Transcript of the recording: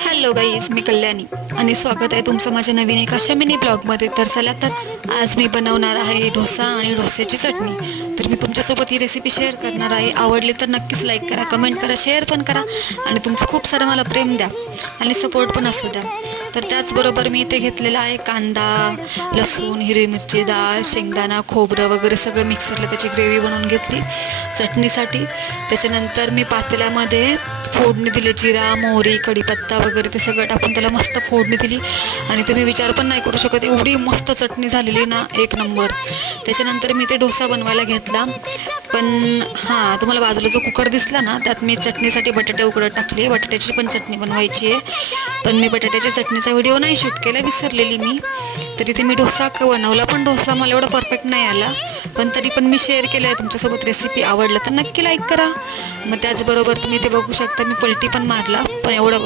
Hello guys, मी कल्याणी आणि स्वागत आहे तुमचं माझ्या नवीन एका अशा मिनी ब्लॉगमध्ये. तर चला, तर आज मी बनवणार आहे डोसा आणि डोस्याची चटणी. तर मी तुमच्यासोबत ही रेसिपी शेअर करणार आहे. आवडली तर नक्कीच लाईक करा, कमेंट करा, शेअर पण करा आणि तुमचं खूप सारं मला प्रेम द्या आणि सपोर्ट पण असू द्या. तर त्याचबरोबर मी इथे घेतलेला आहे कांदा, लसूण, हिरवी मिरची, डाळ, शेंगदाणा, खोबरं वगैरे सगळं मिक्सरला त्याची ग्रेव्ही बनवून घेतली चटणीसाठी. त्याच्यानंतर मी पातेल्यामध्ये फोडणी दिली, जिरा, मोहरी, कढीपत्ता वगैरे ते सगळं टाकून त्याला मस्त फोडणी दिली. आणि तुम्ही विचार पण नाही करू शकत, एवढी मस्त चटणी झालेली ना, एक नंबर. त्याच्यानंतर मी ते डोसा बनवायला घेतला. पण हां, तुम्हाला बाजूला जो कुकर दिसला ना, त्यात मी चटणीसाठी बटाटे उकडत टाकले. बटाट्याची पण चटणी बनवायची आहे, पण मी बटाट्याच्या चटणीचा व्हिडिओ नाही शूट केला, विसरलेली मी. तर इथे मी डोसा बनवला, पण डोसा मला एवढा परफेक्ट नाही आला. पण तरी पण मी शेअर केलं आहे तुमच्यासोबत रेसिपी. आवडलं तर नक्की लाईक करा. मग त्याचबरोबर तुम्ही ते बघू शकता, मी पलटी पण मारला, पण एवढा